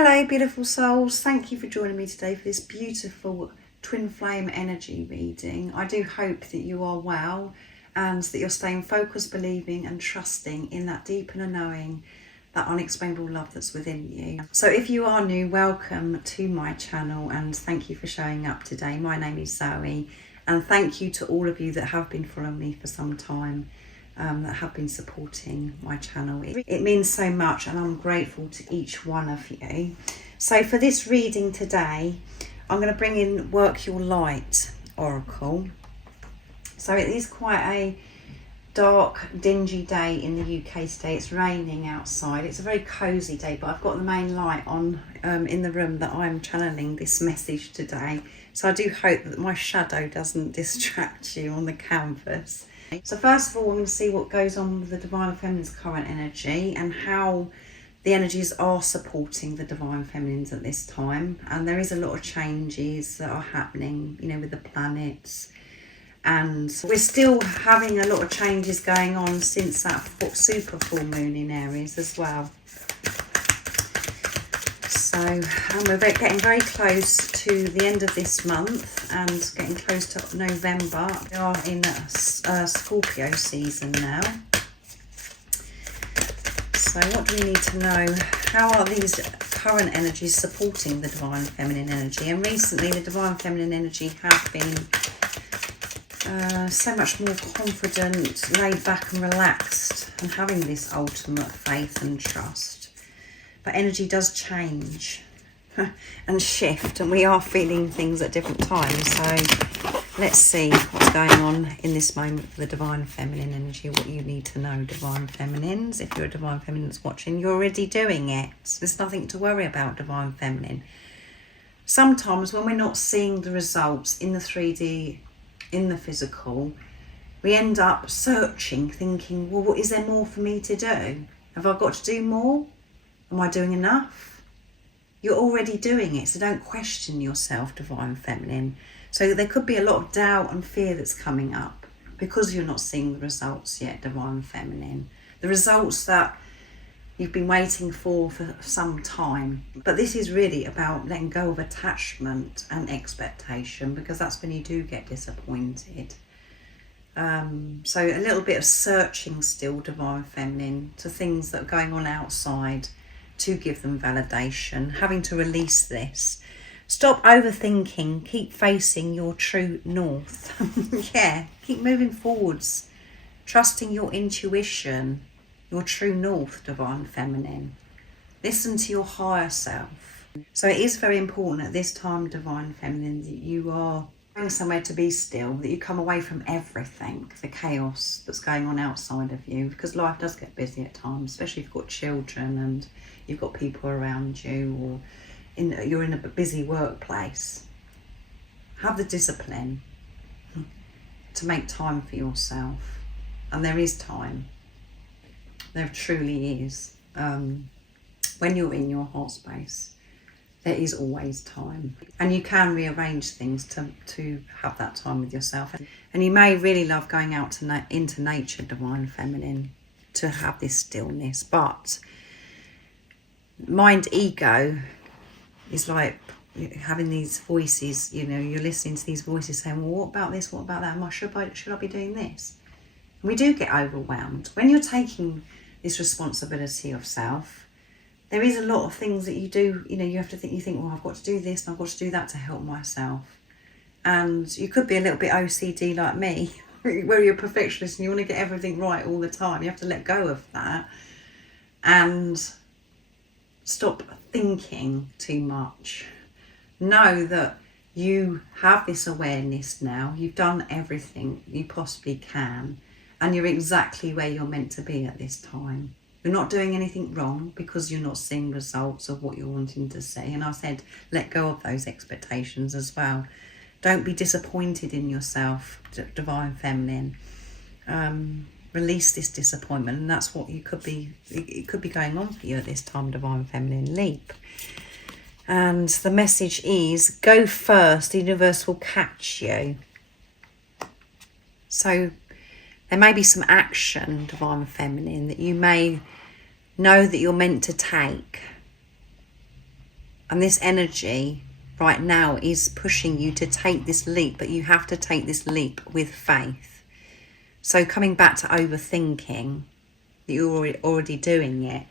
Hello beautiful souls, thank you for joining me today for this beautiful twin flame energy reading. I do hope that you are well and that you're staying focused, believing and trusting in that deep inner knowing, that unexplainable love that's within you. So if you are new, welcome to my channel and thank you for showing up today. My name is Zoe and thank you to all of you that have been following me for some time. That have been supporting my channel. It means so much and I'm grateful to each one of you. So for this reading today, I'm going to bring in Work Your Light Oracle. So it is quite a dark, dingy day in the UK today. It's raining outside. It's a very cozy day, but I've got the main light on in the room that I'm channeling this message today. So I do hope that my shadow doesn't distract you on the canvas. So first of all, we're going to see what goes on with the Divine Feminine's current energy and how the energies are supporting the Divine Feminines at this time. And there is a lot of changes that are happening, you know, with the planets. And we're still having a lot of changes going on since that super full moon in Aries as well. So, and we're getting very close to the end of this month and getting close to November. We are in a Scorpio season now. So what do we need to know? How are these current energies supporting the Divine Feminine energy? And recently the Divine Feminine energy have been so much more confident, laid back and relaxed and having this ultimate faith and trust. But energy does change and shift and we are feeling things at different times. So let's see what's going on in this moment for the Divine Feminine energy, what you need to know, Divine Feminines. If you're a Divine Feminine that's watching, you're already doing it. There's nothing to worry about, Divine Feminine. Sometimes when we're not seeing the results in the 3D, in the physical, we end up searching, thinking, well, what is there more for me to do? Have I got to do more? Am I doing enough? You're already doing it, so don't question yourself, Divine Feminine. So there could be a lot of doubt and fear that's coming up because you're not seeing the results yet, Divine Feminine. The results that you've been waiting for some time. But this is really about letting go of attachment and expectation, because that's when you do get disappointed. So a little bit of searching still, Divine Feminine, to things that are going on outside to give them validation, having to release this. Stop overthinking, keep facing your true north. Yeah, keep moving forwards, trusting your intuition, your true north, Divine Feminine. Listen to your higher self. So it is very important at this time, Divine Feminine, that you are going somewhere to be still, that you come away from everything, the chaos that's going on outside of you, because life does get busy at times, especially if you've got children and you've got people around you, or you're in a busy workplace. Have the discipline to make time for yourself. And there is time. There truly is. When you're in your heart space, there is always time. And you can rearrange things to have that time with yourself. And you may really love going out into nature, Divine Feminine, to have this stillness. But mind ego is like having these voices, you know, you're listening to these voices saying, well, what about this? What about that? Should I be doing this? And we do get overwhelmed. When you're taking this responsibility of self, there is a lot of things that you do, you know, you have to think, well, I've got to do this and I've got to do that to help myself. And you could be a little bit OCD like me, where you're a perfectionist and you want to get everything right all the time. You have to let go of that and stop thinking too much. Know that you have this awareness now. You've done everything you possibly can and you're exactly where you're meant to be at this time. You're not doing anything wrong because you're not seeing results of what you're wanting to see. And I said, let go of those expectations as well. Don't be disappointed in yourself, Divine Feminine. Release this disappointment, and that's what it could be going on for you at this time, Divine Feminine. Leap. And the message is, go first, the universe will catch you. So there may be some action, Divine Feminine, that you may know that you're meant to take. And this energy right now is pushing you to take this leap, but you have to take this leap with faith. So coming back to overthinking, you're already doing it,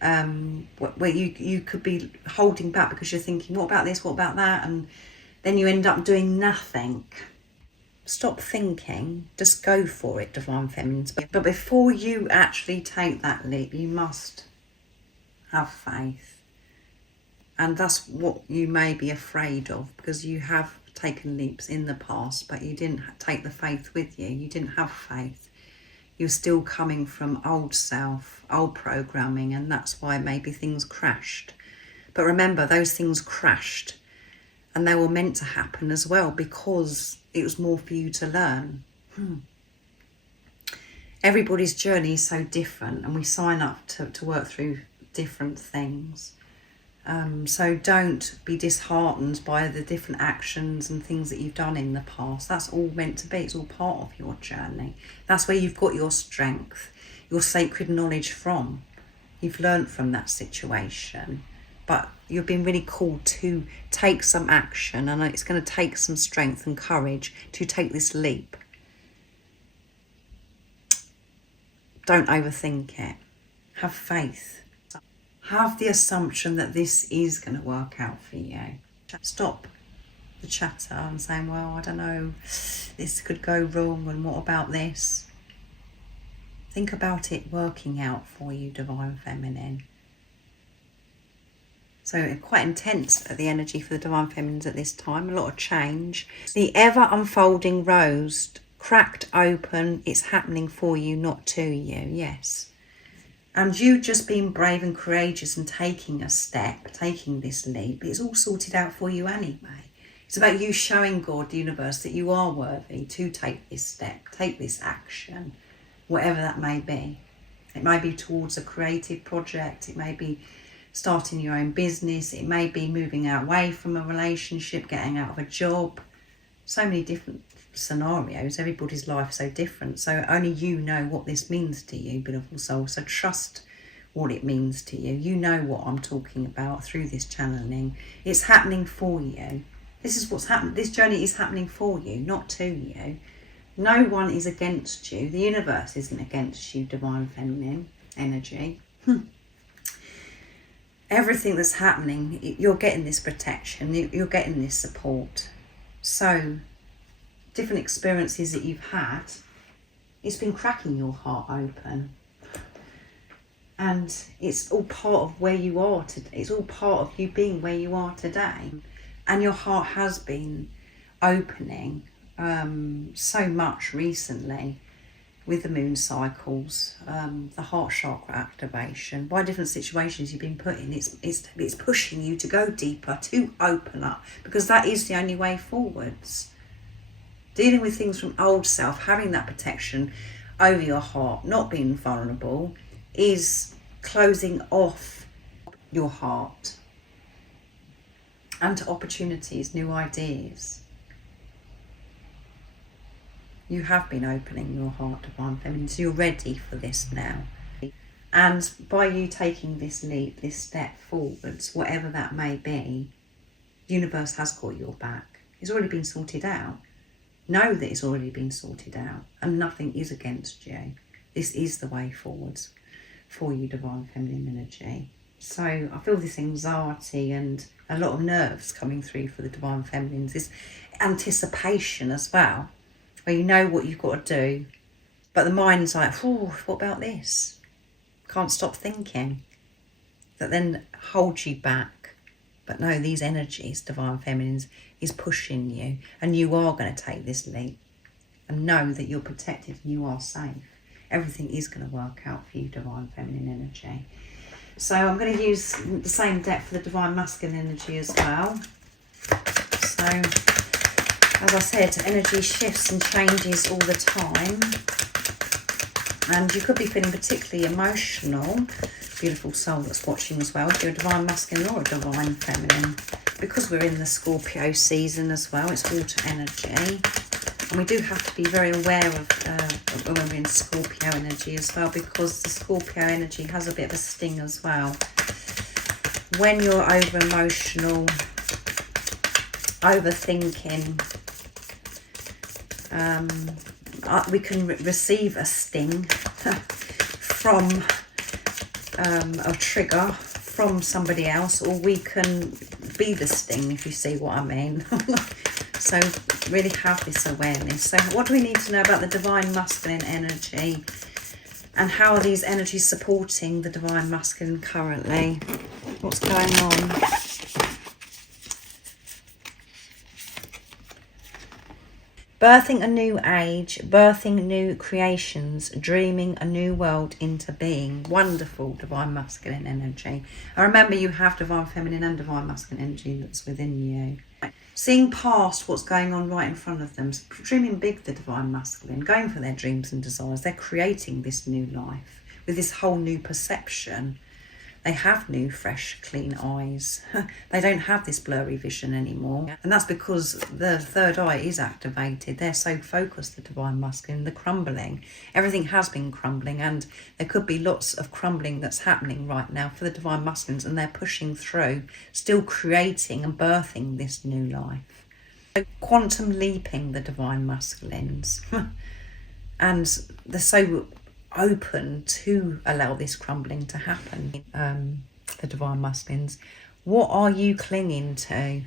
where you could be holding back because you're thinking, what about this, what about that? And then you end up doing nothing. Stop thinking, just go for it, Divine Feminines. But before you actually take that leap, you must have faith. And that's what you may be afraid of, because you have taken leaps in the past, but you didn't take the faith with you. You didn't have faith. You're still coming from old self, old programming, and that's why maybe things crashed. But remember, those things crashed, and they were meant to happen as well, because it was more for you to learn. Everybody's journey is so different, and we sign up to work through different things. So don't be disheartened by the different actions and things that you've done in the past. That's all meant to be. It's all part of your journey. That's where you've got your strength, your sacred knowledge from. You've learned from that situation, but you've been really called to take some action, and it's going to take some strength and courage to take this leap. Don't overthink it. Have faith. Have the assumption that this is going to work out for you. Stop the chatter and saying, well, I don't know, this could go wrong, and what about this? Think about it working out for you, Divine Feminine. So quite intense, the energy for the Divine Feminines at this time. A lot of change. The ever unfolding rose, cracked open. It's happening for you, not to you. Yes. And you just being brave and courageous and taking a step, taking this leap, it's all sorted out for you anyway. It's about you showing God, the universe, that you are worthy to take this step, take this action, whatever that may be. It may be towards a creative project. It may be starting your own business. It may be moving away from a relationship, getting out of a job. So many different scenarios. Everybody's life is so different, so only you know what this means to you, beautiful soul. So trust what it means to you. You know what I'm talking about through this channeling. It's happening for you. This is what's happening. This journey is happening for you, not to you. No one is against you. The universe isn't against you, Divine Feminine energy. Everything that's happening, you're getting this protection, you're getting this support. So different experiences that you've had, it's been cracking your heart open, and it's all part of where you are today. It's all part of you being where you are today, and your heart has been opening so much recently with the moon cycles, the heart chakra activation, by different situations you've been put in. It's pushing you to go deeper, to open up, because that is the only way forwards. Dealing with things from old self, having that protection over your heart, not being vulnerable, is closing off your heart and to opportunities, new ideas. You have been opening your heart, Divine Feminine, so you're ready for this now. And by you taking this leap, this step forwards, whatever that may be, the universe has got your back. It's already been sorted out. Know that it's already been sorted out, and nothing is against you. This is the way forwards for you, Divine Feminine energy. So I feel this anxiety and a lot of nerves coming through for the Divine Feminines. This anticipation as well, where you know what you've got to do, but the mind's like, oh, what about this? Can't stop thinking. That then holds you back. But no, these energies, Divine Feminines, is pushing you, and you are going to take this leap. And know that you're protected and you are safe. Everything is going to work out for you, Divine Feminine energy. So I'm going to use the same deck for the Divine Masculine energy as well. So, as I said, energy shifts and changes all the time. And you could be feeling particularly emotional, beautiful soul that's watching as well, if you're a Divine Masculine or a Divine Feminine. Because we're in the Scorpio season as well, it's water energy. And we do have to be very aware of when we're in Scorpio energy as well, because the Scorpio energy has a bit of a sting as well. when you're over emotional, overthinking, we can receive a sting from a trigger from somebody else, or we can be the sting, if you see what I mean. So really have this awareness. So what do we need to know about the divine masculine energy, and how are these energies supporting the divine masculine currently? What's going on? Birthing a new age, birthing new creations, dreaming a new world into being. Wonderful divine masculine energy. And remember, you have divine feminine and divine masculine energy that's within you. Seeing past what's going on right in front of them. Dreaming big, the divine masculine. Going for their dreams and desires. They're creating this new life with this whole new perception. They have new, fresh, clean eyes. They don't have this blurry vision anymore. And that's because the third eye is activated. They're so focused, the divine masculine, the crumbling. Everything has been crumbling, and there could be lots of crumbling that's happening right now for the divine masculines, and they're pushing through, still creating and birthing this new life. So quantum leaping, the divine masculines. And they're so open to allow this crumbling to happen. The divine masculines, what are you clinging to?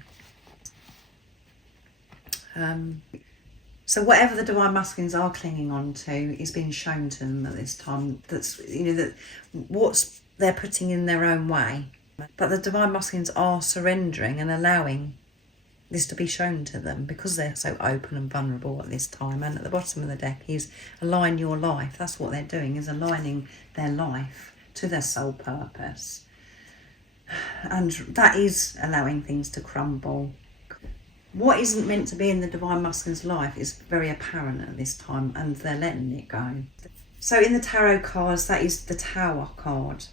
So whatever the divine masculines are clinging on to is being shown to them at this time. That's, you know, that what's they're putting in their own way. But the divine masculines are surrendering and allowing this to be shown to them, because they're so open and vulnerable at this time. And at the bottom of the deck is align your life. That's what they're doing, is aligning their life to their soul purpose. And that is allowing things to crumble. What isn't meant to be in the divine masculine's life is very apparent at this time, and they're letting it go. So in the tarot cards, that is the Tower card,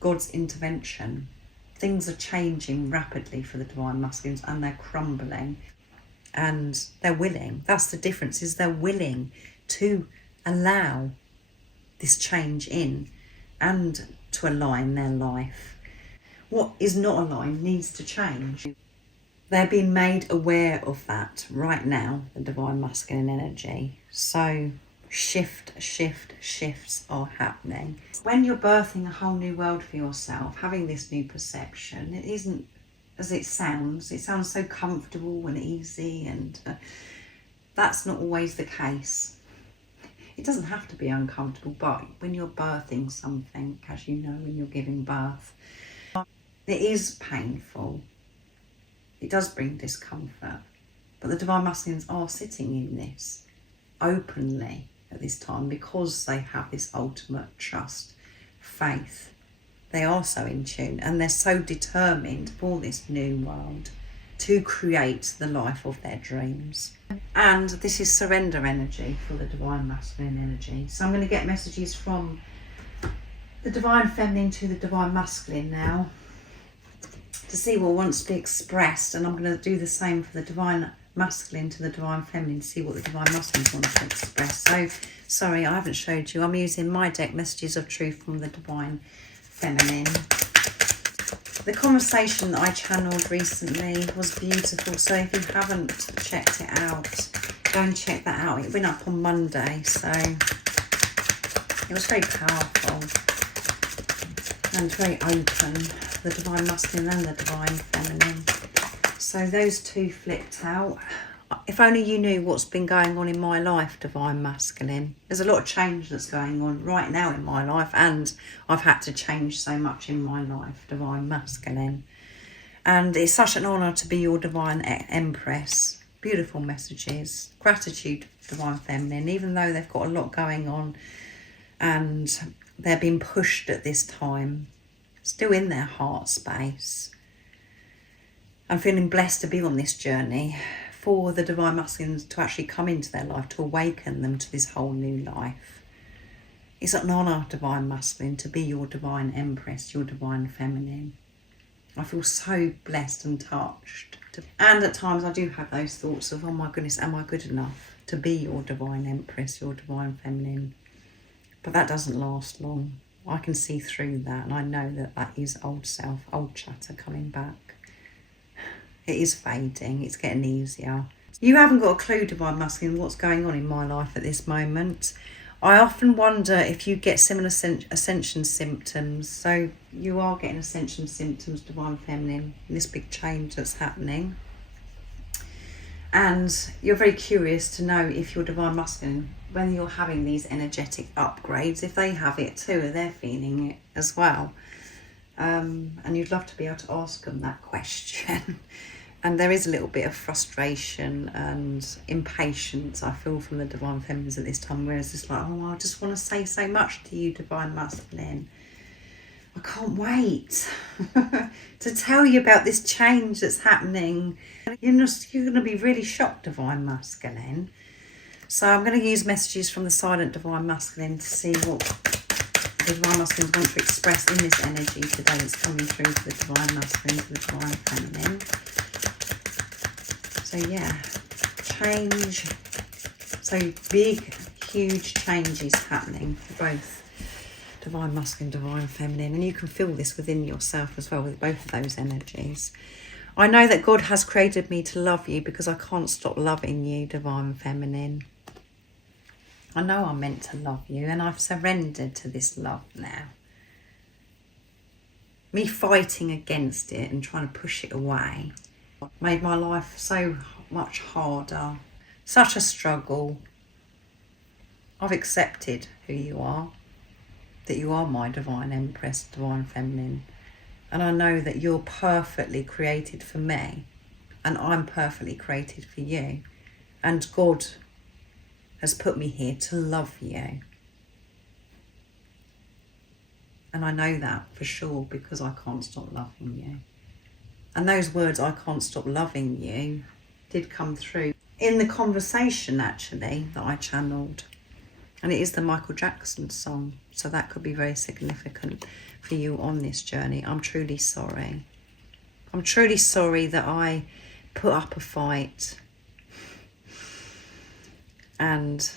God's intervention. Things are changing rapidly for the divine masculines, and they're crumbling, and they're willing. That's the difference, is they're willing to allow this change in and to align their life. What is not aligned needs to change. They're being made aware of that right now, the divine masculine energy. So shifts are happening. When you're birthing a whole new world for yourself, having this new perception, it isn't as it sounds. It sounds so comfortable and easy, and that's not always the case. It doesn't have to be uncomfortable, but when you're birthing something, as you know, when you're giving birth, it is painful. It does bring discomfort, but the divine masculines are sitting in this openly at this time, because they have this ultimate trust, faith. They are so in tune, and they're so determined for this new world to create the life of their dreams. And this is surrender energy for the divine masculine energy. So I'm going to get messages from the divine feminine to the divine masculine now, to see what wants to be expressed. And I'm going to do the same for the divine masculine to the divine feminine, to see what the divine masculines want to express. So sorry, I haven't showed you. I'm using my deck, Messages of Truth from the divine feminine. The conversation that I channeled recently was beautiful, so if you haven't checked it out, go and check that out. It went up on Monday, so it was very powerful and very open, the divine masculine and the divine feminine. So those two flipped out. If only you knew what's been going on in my life, divine masculine. There's a lot of change that's going on right now in my life, and I've had to change so much in my life, divine masculine. And it's such an honour to be your divine empress. Beautiful messages. Gratitude, divine feminine, even though they've got a lot going on and they're being pushed at this time, still in their heart space. I'm feeling blessed to be on this journey for the divine masculines to actually come into their life, to awaken them to this whole new life. It's an honour, divine masculine, to be your divine empress, your divine feminine. I feel so blessed and touched. And at times I do have those thoughts of, oh my goodness, am I good enough to be your divine empress, your divine feminine? But that doesn't last long. I can see through that, and I know that that is old self, old chatter coming back. It is fading, it's getting easier. You haven't got a clue, Divine Masculine, what's going on in my life at this moment. I often wonder if you get similar ascension symptoms. So you are getting ascension symptoms, Divine Feminine, in this big change that's happening. And you're very curious to know if you're Divine Masculine, when you're having these energetic upgrades, if they have it too, or they're feeling it as well. And you'd love to be able to ask them that question. And there is a little bit of frustration and impatience, I feel, from the Divine Feminines at this time, whereas it's like, oh, I just want to say so much to you, Divine Masculine. I can't wait to tell you about this change that's happening. You're going to be really shocked, Divine Masculine. So I'm going to use messages from the silent Divine Masculine to see what the Divine Masculines want to express in this energy today that's coming through to the Divine Masculine, to the Divine Feminine. So yeah, change. So big, huge changes happening for both Divine Masculine, Divine Feminine. And you can feel this within yourself as well with both of those energies. I know that God has created me to love you because I can't stop loving you, Divine Feminine. I know I'm meant to love you, and I've surrendered to this love now. Me fighting against it and trying to push it away made my life so much harder, such a struggle. I've accepted who you are, that you are my Divine Empress, Divine Feminine, and I know that you're perfectly created for me, and I'm perfectly created for you, and God has put me here to love you. And I know that for sure because I can't stop loving you. And those words, I can't stop loving you, did come through in the conversation actually that I channeled. And it is the Michael Jackson song, so that could be very significant for you on this journey. I'm truly sorry. I'm truly sorry that I put up a fight and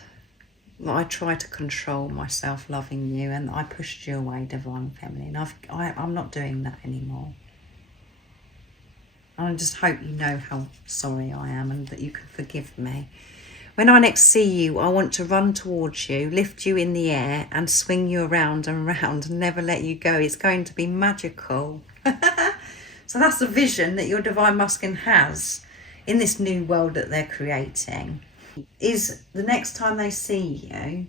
that I tried to control myself loving you, and I pushed you away, Divine Feminine. I'm not doing that anymore. I just hope you know how sorry I am and that you can forgive me. When I next see you, I want to run towards you, lift you in the air and swing you around and round and never let you go. It's going to be magical. So that's the vision that your Divine Masculine has in this new world that they're creating. Is the next time they see you,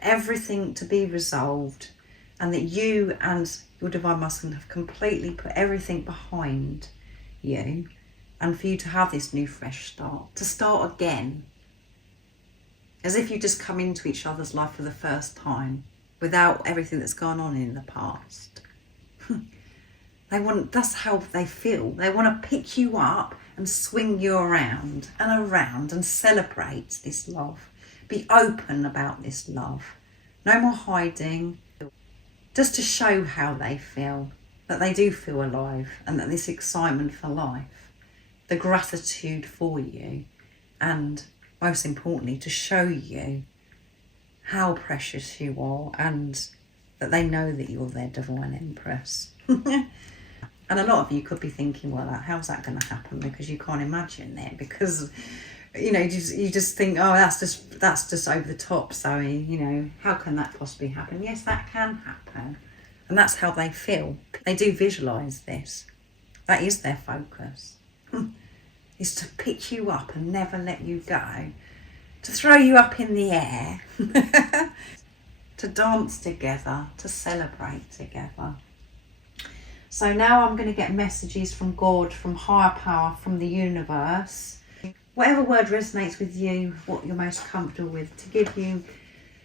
everything to be resolved, and that you and your Divine Masculine have completely put everything behind you, and for you to have this new fresh start, to start again, as if you just come into each other's life for the first time without everything that's gone on in the past. That's how they feel. They want to pick you up and swing you around and celebrate this love. Be open about this love. No more hiding. Just to show how they feel, that they do feel alive, and that this excitement for life, the gratitude for you, and most importantly, to show you how precious you are, and that they know that you're their Divine Empress. And a lot of you could be thinking, well, how's that going to happen? Because you can't imagine it. Because, you know, you just think, oh, that's just over the top, Zoe. You know, how can that possibly happen? Yes, that can happen. And that's how they feel. They do visualise this. That is their focus. Is to pick you up and never let you go. To throw you up in the air. To dance together. To celebrate together. So now I'm going to get messages from God, from higher power, from the universe. Whatever word resonates with you, what you're most comfortable with, to give you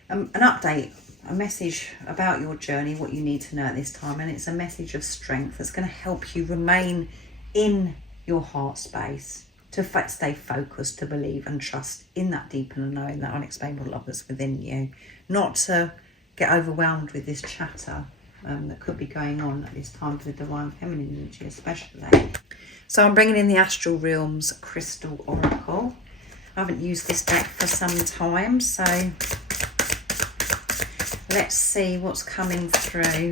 an update, a message about your journey, what you need to know at this time. And it's a message of strength that's going to help you remain in your heart space, to stay focused, to believe and trust in that deep and knowing, that unexplainable love that's within you. Not to get overwhelmed with this chatter that could be going on at this time for the Divine Feminine energy especially. So I'm bringing in the Astral Realms Crystal Oracle. I haven't used this deck for some time, so let's see what's coming through.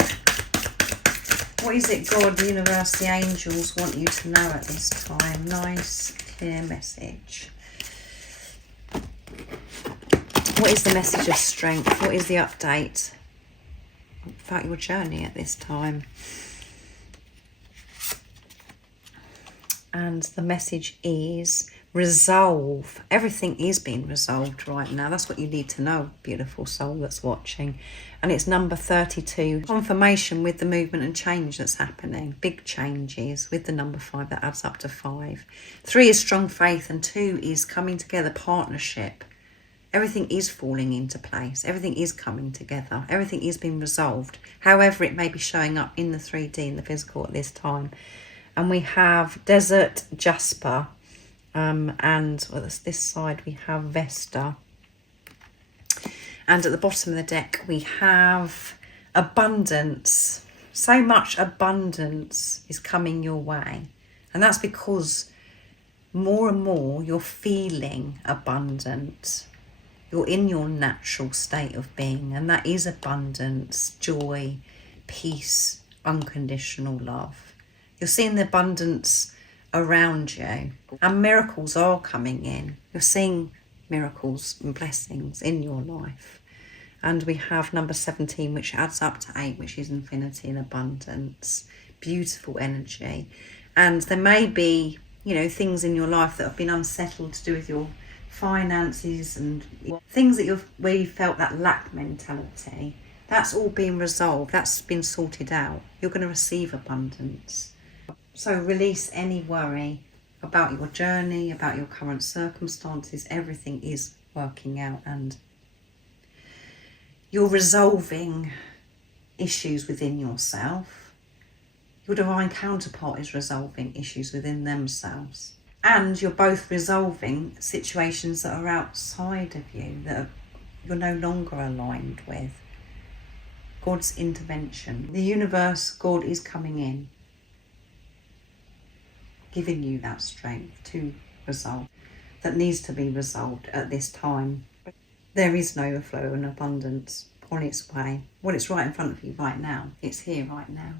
What is it God, the universe, the angels want you to know at this time? Nice, clear message. What is the message of strength? What is the update about your journey at this time? And the message is resolve. Everything is being resolved right now. That's what you need to know, beautiful soul that's watching. And it's number 32. Confirmation with the movement and change that's happening. Big changes with the number 5 that adds up to 5. 3 is strong faith and 2 is coming together, partnership. Everything is falling into place. Everything is coming together. Everything is being resolved. However, it may be showing up in the 3D, in the physical at this time. And we have Desert Jasper. And well, this side we have Vesta. And at the bottom of the deck we have abundance. So much abundance is coming your way. And that's because more and more you're feeling abundant. You're in your natural state of being, and that is abundance, joy, peace, unconditional love. You're seeing the abundance around you, and miracles are coming in. You're seeing miracles and blessings in your life. And we have number 17, which adds up to 8, which is infinity and abundance. Beautiful energy. And there may be, you know, things in your life that have been unsettled to do with your finances and things that where you felt that lack mentality. That's all been resolved. That's been sorted out. You're going to receive abundance. So release any worry about your journey, about your current circumstances. Everything is working out, and you're resolving issues within yourself. Your divine counterpart is resolving issues within themselves. And you're both resolving situations that are outside of you, that you're no longer aligned with. God's intervention. The universe, God is coming in, giving you that strength to resolve that needs to be resolved at this time. There is an overflow and abundance on its way. Well, it's right in front of you right now. It's here right now.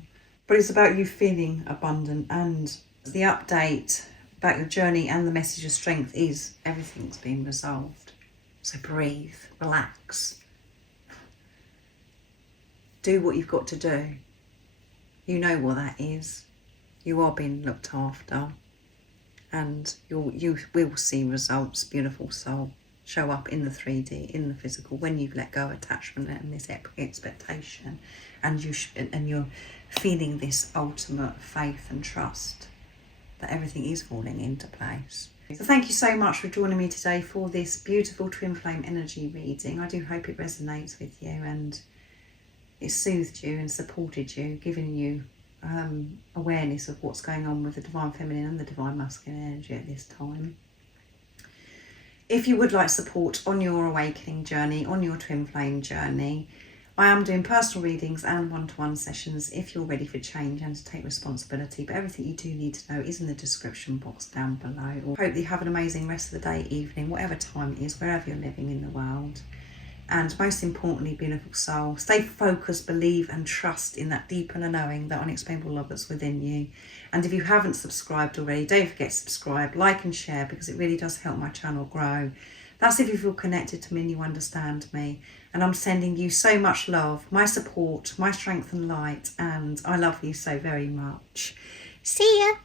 But it's about you feeling abundant, and the update about your journey and the message of strength is everything's being resolved. So breathe, relax. Do what you've got to do. You know what that is. You are being looked after, and you will see results, beautiful soul, show up in the 3D, in the physical, when you've let go of attachment and this expectation, and you're feeling this ultimate faith and trust that everything is falling into place. So thank you so much for joining me today for this beautiful twin flame energy reading. I do hope it resonates with you and it soothed you and supported you, giving you awareness of what's going on with the divine feminine and the divine masculine energy at this time. If you would like support on your awakening journey, on your twin flame journey, I am doing personal readings and one-to-one sessions if you're ready for change and to take responsibility. But everything you do need to know is in the description box down below. I hope that you have an amazing rest of the day, evening, whatever time it is, wherever you're living in the world. And most importantly, beautiful soul, stay focused, believe and trust in that deep inner knowing, that unexplainable love that's within you. And if you haven't subscribed already, don't forget to subscribe, like and share, because it really does help my channel grow. That's if you feel connected to me and you understand me. And I'm sending you so much love, my support, my strength and light, and I love you so very much. See ya!